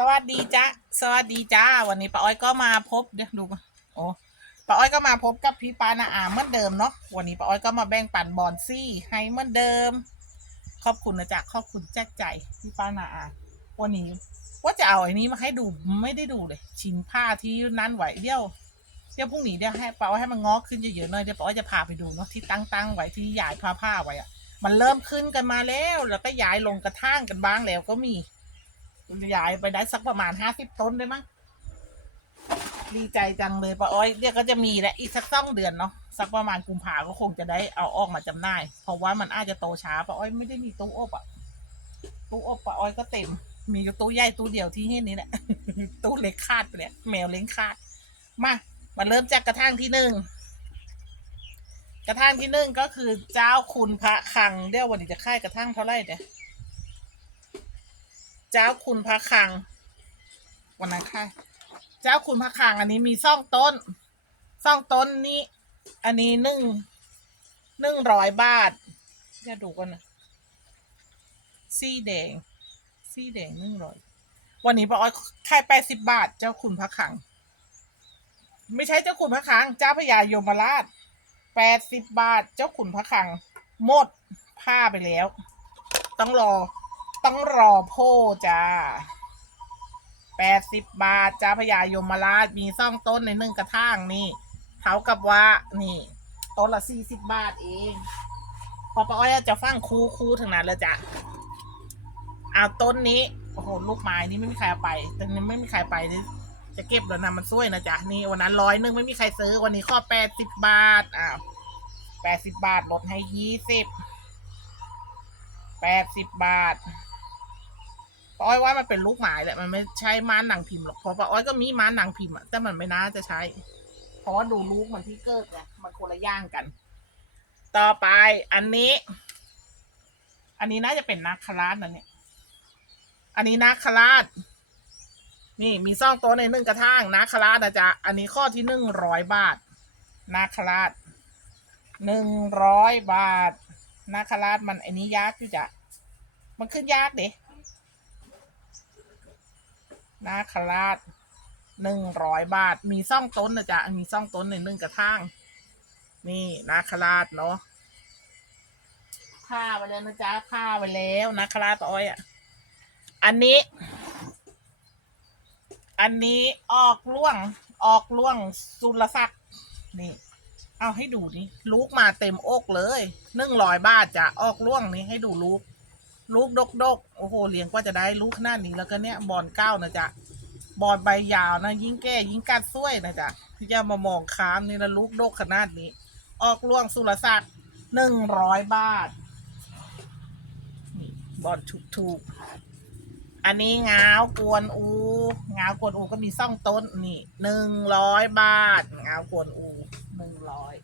สวัสดีจ้าสวัสดีจ้า วันนี้ป้าอ้อยก็มาพบเดี๋ยวดูมาโอ้ป้าอ้อยก็มาพบกับพี่ปานาอาเหมือนเดิมเนาะวันนี้ป้าอ้อยก็มาแบ่งปันบอนซี่ให้เหมือนเดิม ขอบคุณนะจ๊ะขอบคุณแจ๊กใจพี่ปานาอาวันนี้ว่าจะเอาไอ้นี้มาให้ดูไม่ได้ดูเลย ชิ้นผ้าที่นั้นไหวเดี๋ยวเดี๋ยวพรุ่งนี้เดี๋ยวให้ป้าอ้อยให้มันงอกขึ้นเยอะๆหน่อยเดี๋ยวป้าอ้อยจะพาไปดูเนาะที่ตั้งตั้งๆไว้ที่ยายผ้าผ้าไว้อะมันเริ่มขึ้นกันมาแล้ว แล้วก็ย้ายลงกระทั่งกันบ้างแล้วก็มี ยายไปได้สักประมาณห้าสิบต้นได้มั้งดีใจจังเลยป้าอ้อยเดี๋ยวก็จะมีแหละอีกสักสองเดือนเนาะสักประมาณกุมภาก็คงจะได้เอาออกมาจำหน่าย เพราะว่ามันอาจจะโตช้าป้าอ้อยไม่ได้มีตู้อบอะตู้อบป้าอ้อยก็เต็ม มีตู้ใหญ่ตู้เดียวที่เห็นนี้แหละตู้เล็กคาดไปเนี่ยแมวเล้งคาด มามาเริ่มจากกระทั่งที่หนึ่งกระทั่งที่หนึ่งก็คือเจ้าคุณพระคังเดี๋ยววันนี้จะค่ายกระทั่งเท่าไหร่เนี่ย เจ้าคุณพระคลัง วันนั้นค่ะ เจ้าคุณพระคลัง อันนี้มีซ่องต้นซ่องต้นนี้ อันนี้หนึ่งหนึ่งร้อยบาทจะดูกันนะสีแดงสีแดงหนึ่งร้อยวันนี้ป้าอ้อยขายแปดสิบบาท เจ้าคุณพระคลัง ไม่ใช่เจ้าคุณพระคลัง เจ้าพญายมราชแปดสิบบาท เจ้าขุนพระคลัง หมดผ้าไปแล้ว ต้องรอ ต้องรอโพจ้าแปดสิบบาทจ้าพญายมราชมีซ่องต้นในหนึ่งกระถางนี่เท่ากับว่านี่ต้นละสี่สิบบาทเองพอป้าอ้อยจะฟังคูคูถึงนั้นเลยจ้ะเอาต้นนี้โอ้โหลูกไม้นี่ไม่มีใครไปต้นนี้ไม่มีใครไปนี่จะเก็บแล้วนะมันซวยนะจ๊ะนี่วันนั้นร้อยนึงไม่มีใครซื้อวันนี้ข้อแปดสิบบาทอ้าวแปดสิบบาทลดให้ยี่สิบแปดสิบบาท อ้อยว่ามันเป็นลูกหมายแหละมันไม่ใช่ม้านหนังพิมพ์หรอกเพราะป้าอ้อยก็มีม้านหนังพิมพ์อะแต่มันไม่น่าจะใช้ เพราะว่าดูลูกมันที่เกิดไงมันคนละย่างกัน ต่อไปอันนี้ อันนี้น่าจะเป็นนาคราชนะเนี่ยอันนี้นาคราช นี่มีซ่องโต๊ะในหนึ่งกระถางนาคราชนะจ๊ะอันนี้ข้อที่หนึ่งร้อยบาทนาคราชหนึ่งร้อยบาทนาคราชมันไอ้นี้ยากอยู่จ้ะมันขึ้นยากเด้ นาคราชหนึ่งร้อยบาท มีซ่องต้นนะจ๊ะ มีซ่องต้นในหนึ่งกระถางนี่นาคราชเนาะผ้าไปแล้วนะจ๊ะผ้าไปแล้วนาคราชอ้อยอะ อันนี้ อันนี้ออกล่วง ออกล่วงสุรศักดิ์นี่ เอาให้ดูนี่ลูกมาเต็มอกเลยหนึ่งร้อยบาทจะออกล่วงนี่ให้ดูลูก ลูกดกดกโอ้โหเลี้ยงกว่าจะได้ลูกขนาดนี้แล้วก็เนี้ยบอลเก้านะจ๊ะบอลใบยาวนะยิ่งแก่ยิ่งกัดซ้วยนะจ๊ะที่จะมามองค้ามนี่นะลูกดกขนาดนี้ ออกล่วงสุรศักดิ์หนึ่งร้อยบาทนี่บอลถูกถูกอันนี้งาวกวนอูงาวกวนอูก็มีซ่องต้นนี่หนึ่งร้อยบาทงาวกวนอูหนึ่งร้อย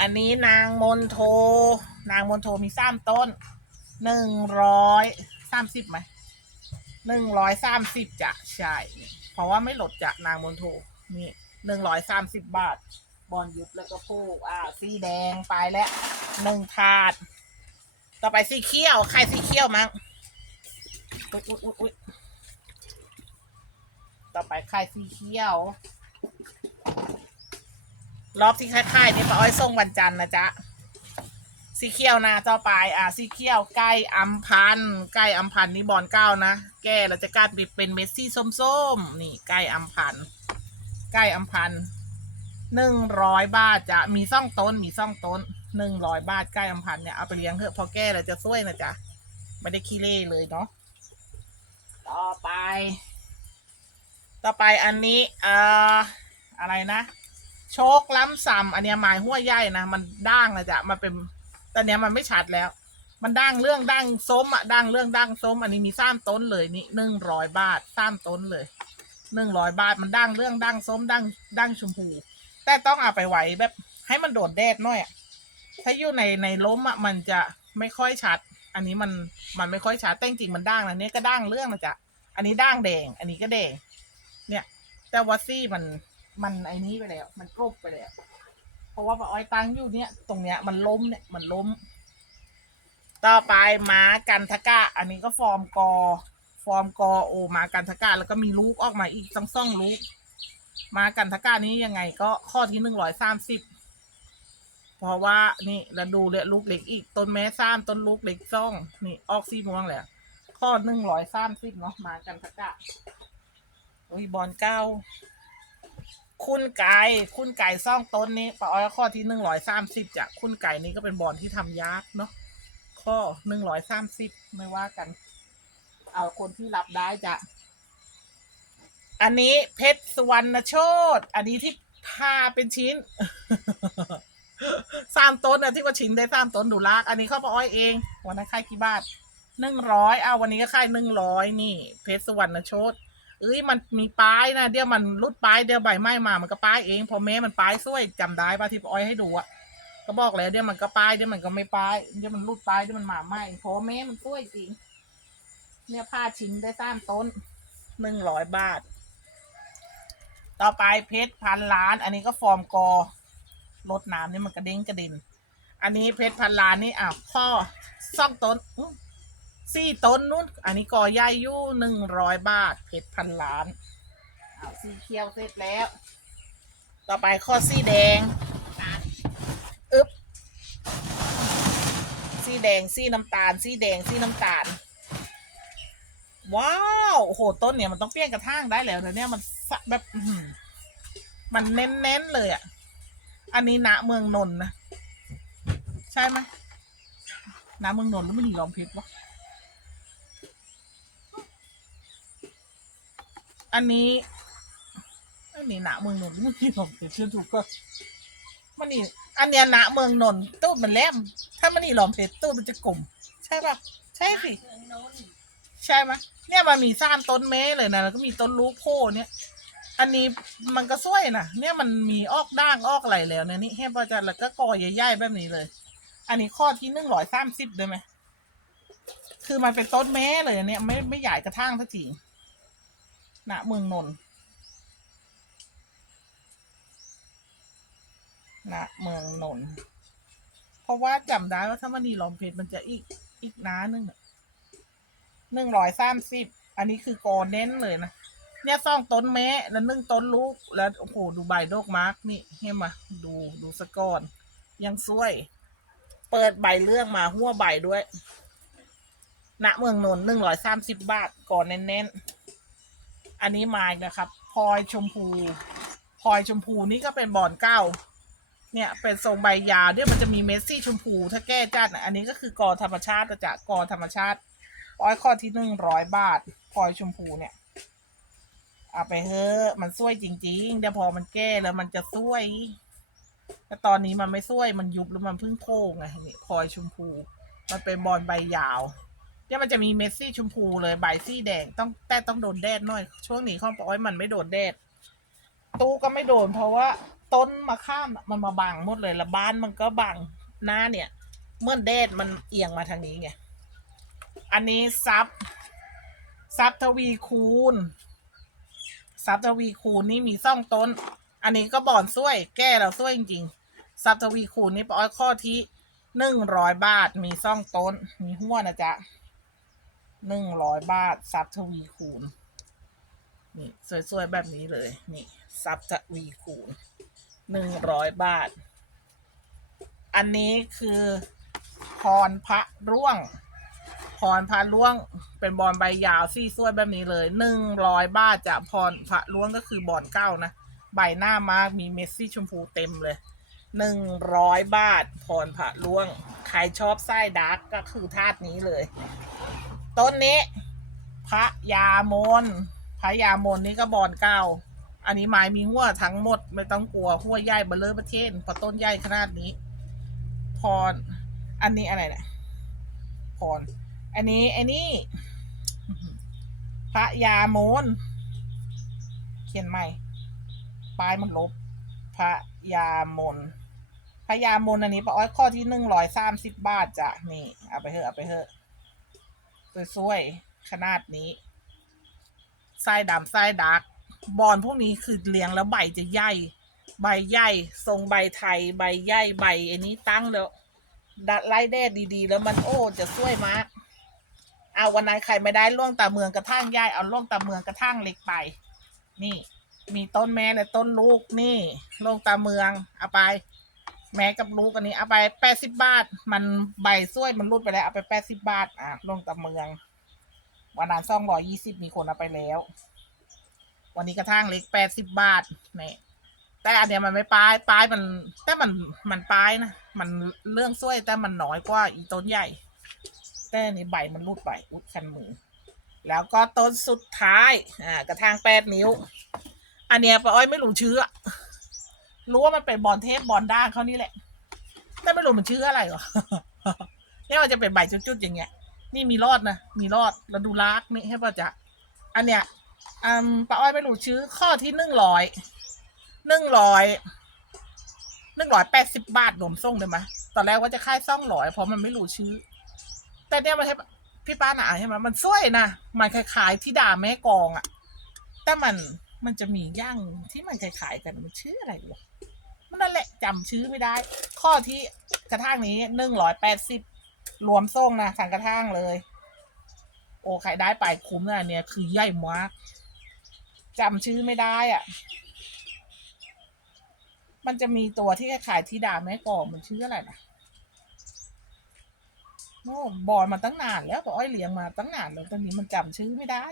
อันนี้นางมนโท นางมนโทมีสามต้น หนึ่งร้อยสามสิบไหมหนึ่งร้อยสามสิบจะใช่เพราะว่าไม่ลดจากนางมนโทนี่หนึ่งร้อยสามสิบบาท บอลยุบแล้วก็พูกอ่าสีแดงไปแล้วหนึ่งถาด ต่อไปสีเขียว ใครสีเขียวมั้งอุ๊ยอุ๊ยอุ๊ยอุ๊ยต่อไปใครสีเขียว รอบที่คล้ายๆนี่ป้าอ้อยส่งวันจันทร์นะจ๊ะ สีเขียวนะต่อไปอะสีเขียวใกล้อัมพันใกล้อัมพันนี่บอลเก้านะ แก้เราจะกลายเป็นเมสซี่ส้มๆ นี่ใกล้อัมพันใกล้อัมพันหนึ่งร้อยบาทจะมีซ่องต้นมีซ่องต้นหนึ่งร้อยบาทใกล้อัมพันเนี่ยเอาไปเลี้ยงเถอะพอแก้เราจะช่วยนะจ๊ะไม่ได้ขี้เล่เลยเนาะต่อไป ต่อไปอันนี้เอ่ออะไรนะ โชคล้ำซ้ำอันนี้หมายหัวใหญ่นะ มันด่างนะจ๊ะมันเป็น ตอนเนี้ยมันไม่ชัดแล้ว มันด่างเรื่องด่างส้มอะด่างเรื่องด่างส้ม อันนี้มีสามต้นเลยนี่หนึ่งร้อยบาทสามต้นเลยหนึ่งร้อยบาทมันด่างเรื่องด่างส้มด่างด่างชมพู แต่ต้องเอาไปไว้แบบ ให้มันโดดแดดหน่อยอะถ้าอยู่ในในล้มอะมันจะไม่ค่อยชัด อันนี้มันมันไม่ค่อยชัดแต่จริงมันด่างนะเนี่ยก็ด่างเรื่องนะจ๊ะอันนี้ด่างแดง อันนี้ก็แดง เนี่ย แต่วัซี่มันมันไอ้นี้ไปแล้ว มันกรบไปแล้ว เพราะว่าป้าอ้อยตั้งอยู่เนี่ย ตรงเนี้ยมันล้มเนี่ยมันล้ม ต่อไปม้ากันทะกะอันนี้ก็ฟอร์มกอ ฟอร์มกอโอมากันทกาแล้วก็มีลูกออกมาอีกตั้งซ่องลูกมากันทกานี้ยังไงก็ข้อที่หนึ่งร้อยสามสิบเพราะว่านี่แล้วดูเลยลูกเล็กอีกต้นแม่ซ้ำต้นลูกเล็กซ่อง นี่ออกสีม่วงแหละข้อหนึ่งร้อยสามสิบเนาะมากันทกาโอ้ยบอลเก้า คุณไก่คุณไก่ซ่องต้นนี้ปะอ้อยข้อที่หนึ่งร้อยสามสิบจากคุณไก่นี้ก็เป็นบอลที่ทำยากเนาะข้อหนึ่งร้อยสามสิบไม่ว่ากัน เอาคนที่รับได้จ้ะอันนี้เพชรสุวรรณโชตอันนี้ที่พาเป็นชิ้นสามต้นอะที่ว่าชิ้นได้สามต้นดูลาก อันนี้เข้าปะอ้อยเองวันนั้นค่ายกี่บาทหนึ่งร้อยเอาวันนี้ก็ค่ายหนึ่งร้อยนี่ เพชรสุวรรณโชต เอ้ยมันมีป้ายนะเดี๋ยวมันรุดป้ายเดี๋ยวใบไม้มามันก็ป้ายเองพอแม้มันป้ายช่วยจำได้ป่ะที่อ้อยให้ดูอะก็บอกแล้วเดี๋ยวมันก็ป้ายเดี๋ยวมันก็ไม่ป้ายเดี๋ยวมันรุดป้ายเดี๋ยวมันมาไม่พอแม้มันช่วยจริงเนี่ยผ้าชิ้นได้สามต้นหนึ่งร้อยบาท ต่อไปเพชรพันล้าน อันนี้ก็ฟอร์มกอรดน้ำนี่มันกระเด้งกระเด็นอันนี้เพชรพันล้านนี่อะพ่อซ่องต้นอ สี่ต้นนู้น อันนี้กอใหญ่อยู่หนึ่งร้อยบาทเพชรพันล้านอ้าวสีเขียวเสร็จแล้ว ต่อไปข้อสีแดงอึ๊บสีแดงสีน้ำตาลสีแดงสีน้ำตาล ว้าวโอ้โหต้นเนี่ยมันต้องเปลี่ยนกระถางได้แล้วนะเนี่ยมันสะแบบอื้อหือมันเน้นๆเลยอะ อันนี้ณเมืองนนท์นะ ใช่ไหมณเมืองนนท์แล้วมันหนีลอมเพชรวะ อันนี้ อันนี้ณเมืองนนท์มันหนีลอมเพชรเชื่อถูกก็มันนี่ อันเนี้ยณเมืองนนท์ตู้มันแหลม ถ้ามันนี่หลอมเพชรตู้มันจะกลมใช่ปะใช่สิ ใช่ไหมเนี่ยมันมีสามต้นเม้เลยนะแล้วก็มีต้นลูกโพเนี่ย อันนี้มันก็สวยนะเนี่ยมันมีออกด่างออกอะไรแล้วเนี่ยนี่แค่พอจะแล้วก็กอใหญ่ๆแบบนี้เลย อันนี้ข้อที่หนึ่งร้อยสามสิบได้ไหมคือมันเป็นต้นเม้เลยเนี่ยไม่ไม่ใหญ่กระทั่งสักที ณเมืองนนท์ณเมืองนนท์เพราะว่าจำได้ว่าถ้ามันนีลอมเพชรมันจะอีกอีกน้าหนึ่งหนึ่งร้อยสามสิบอันนี้คือกอเน้นเลยนะเนี่ยซ่องต้นแม้แล้วนึ่งต้นลูก แล้วโอ้โหดูใบโดกมาร์กนี่เห็นมาดูดูสะก่อน ยังสวย เปิดใบเรื่องมาหัวใบด้วยณเมืองนนท์หนึ่งร้อยสามสิบบาทก่อนแน่นๆ อันนี้มาอีกนะครับพลอยชมพูพลอยชมพูนี่ก็เป็นบอนเก้า เนี่ยเป็นทรงใบยาวเนี่ยมันจะมีเมสซี่ชมพู ถ้าแก้จัดนะอันนี้ก็คือกอธรรมชาตินะจากกอธรรมชาติร้อยข้อที่หนึ่งร้อยบาทพลอยชมพูเนี่ยเอาไปเฮ้อะมันสวยจริงๆเดี๋ยวพอมันแก้แล้วมันจะสวยแต่ตอนนี้มันไม่สวยมันยุบแล้วมันเพิ่งโผล่ไงนี่พลอยชมพู มันเป็นบอลใบยาว เนี่ยมันจะมีเมสซี่ชมพูเลยใบซี่แดงต้องแต่ต้องโดนแดดหน่อย ช่วงนี้ข้องปอยมันไม่โดนแดดตู้ก็ไม่โดนเพราะว่าต้นมะข้ามมันมาบังหมดเลยแล้วบ้านมันก็บังหน้าเนี่ย เมื่อแดดมันเอียงมาทางนี้ไงอันนี้ซับซับทวีคูณซับทวีคูณนี่มีซ่องต้น อันนี้ก็บ่อนซ้วย แก้เราซ้วยจริงๆซับทวีคูณนี่ปอยข้อที่หนึ่งร้อยบาทมีซ่องต้น มีหัวนะจ๊ะ หนึ่งร้อยบาทซับทวีคูณ นี่ สวย ๆ แบบนี้เลย นี่ซับทวีคูณหนึ่งร้อยบาท อันนี้คือพรพระร่วงพรพระล่วงเป็นบอลใบยาวซี่ซวยแบบนี้เลยหนึ่งร้อยบาทจะพรพระล่วงก็คือบอลเก้านะ ใบหน้ามากมีเมสซี่ชมพูเต็มเลยหนึ่งร้อยบาทพรพระล่วง ใครชอบไส้ดาร์กก็คือธาตุนี้เลย ต้นนี้ พระยามนพระยามนนี่ก็บอลเก้า อันนี้ไม้มีหัวทั้งหมด ไม่ต้องกลัวหัวใหญ่เบลเลอร์ประเทศพราะต้นใหญ่ขนาดนี้ พร อันนี้อะไรเนี่ยพร อันนี้อันนี้พระยาโมนเขียนใหม่ปลายมันลบ พระยามนพระยามนอันนี้ปะอ้อยข้อที่หนึ่งร้อยสามสิบบาทจ้ะนี่เอาไปเถอะเอาไปเถอะ สวยๆขนาดนี้ไส้ดำไส้ดักบอลพวกนี้คือเลี้ยงแล้วใบจะใหญ่ ใบใหญ่ทรงใบไทย ใบใหญ่ใบอันนี้ตั้งแล้วดัดไล่แดดดีๆ แล้วมันโอ้จะสวยมากเอาวันนั้นใครไม่ได้ล่วงตาเมืองกระทั่งย่ายเอาล่วงตาเมืองกระทั่งเล็กไป นี่ มีต้นแม่และต้นลูกนี่ล่วงตาเมืองเอาไป แม่กับลูกอันนี้เอาไปแปดสิบบาท มันใบซ้วยมันรุดไปแล้วเอาไปแปดสิบบาท อะลงตาเมือง วันนั้นซ่องร้อยยี่สิบมีคนเอาไปแล้ว วันนี้กระทั่งเล็กแปดสิบบาทเนี่ยแต่อันเนี้ยมันไม่ปลายปลายมัน แต่มันมันปลายนะมันเรื่องซ้วยแต่มันน้อยกว่าอีต้นใหญ่ แต่นี่ใบมันรุดไปอุดคันมือแล้วก็ต้นสุดท้าย อ่ากระทางแปดนิ้ว อันเนี้ยป้าอ้อยไม่รู้ชื่ออะ รู้ว่ามันเป็นบอลเทปบอลด้านเขานี่แหละ แต่ไม่รู้มันชื่ออะไรหรอเนี่ยมันจะเป็นใบจุดๆอย่างเงี้ย นี่มีรอดนะ มีรอดแล้วดูลากนี่ให้ป่ะจ๊ะอันเนี้ยอืมป้าอ้อยไม่รู้ชื่อ ข้อที่หนึ่งร้อยหนึ่งร้อยหนึ่งร้อยแปดสิบบาทรวมส่งได้ไหมตอนแรกว่าจะค่ายซ่องร้อยเพราะมันไม่รู้ชื่อ แต่เนี่ยมันใช่พี่ป้าหนาใช่ไหมมันสวยนะ มันคล้ายๆที่ด่าแม่กองอะแต่มัน มันจะมีย่างที่มันคล้ายๆกันมันชื่ออะไรวะมันนั่นแหละจำชื่อไม่ได้ ข้อที่กระทั่งนี้หนึ่งร้อยแปดสิบรวมส่งนะทางกระทั่งเลย โอ้ใครได้ไปคุ้มนะอันเนี่ย คือใหญ่มากจำชื่อไม่ได้อะ มันจะมีตัวที่คล้ายที่ดาแม่กอมันชื่ออะไรนะโอ้บอลมาตั้งนานแล้วบอกอ้อยเลี้ยงมาตั้งนานแล้วตอนนี้มันจำชื่อไม่ได้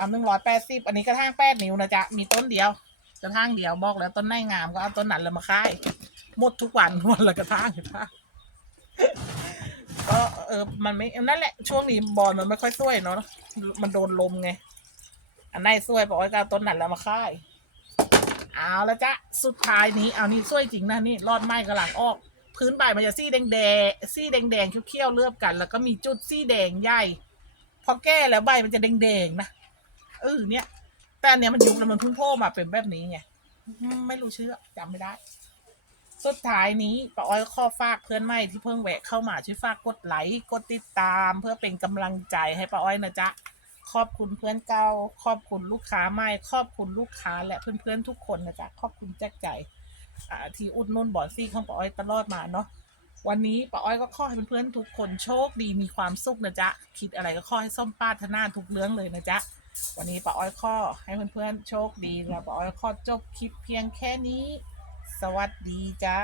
เอาหนึ่งร้อยแปดสิบอันนี้กระทั่งแปดนิ้วนะจ๊ะ มีต้นเดียว กระทั่งเดียวบอกแล้วต้นไม้งามก็เอาต้นนั้นเลยมาค่ายหมดทุกวันวันละกระทั่งกระทั่งก็เออมันไม่นั่นแหละช่วงนี้บอลมันไม่ค่อยสวยเนาะมันโดนลมไง อันไหนสวยบอกว่าเอาต้นนั้นแล้วมาค่ายเอาละจ้ะสุดท้ายนี้เอานี่สวยจริงนะนี่รอดไหม้กำลังออก พื้นใบมันจะซี่แดงแดงซี่แดงแดงเขี้ยวๆเลือบกัน แล้วก็มีจุดซี่แดงใหญ่พอแก้แล้วใบมันจะแดงแดงๆนะ เออเนี่ย แต่อันเนี้ยมันยุบแล้วมันเพิ่งโผล่มาเป็นแบบนี้ไงไม่รู้ชื่อจำไม่ได้ สุดท้ายนี้ป้าอ้อยข้อฝากเพื่อนใหม่ที่เพิ่งแวะเข้ามาช่วยฝากกดไลค์กดติดตาม เพื่อเป็นกำลังใจให้ป้าอ้อยนะจ๊ะขอบคุณเพื่อนเก่าขอบคุณลูกค้าใหม่ขอบคุณลูกค้าและเพื่อนๆทุกคนนะจ๊ะขอบคุณแจกใจอ่าที่อุดนุ่นบอดซี่ของป้าอ้อยตลอดมาเนาะวันนี้ป้าอ้อยก็ขอให้เพื่อนๆทุกคนโชคดีมีความสุขนะจ๊ะคิดอะไรก็ขอให้ส้มปรารถนาทุกเรื่องเลยนะจ๊ะ วันนี้ป้าอ้อยข้อให้เพื่อนๆโชคดีแล้วป้าอ้อยข้อจบคลิปเพียงแค่นี้ สวัสดีจ้า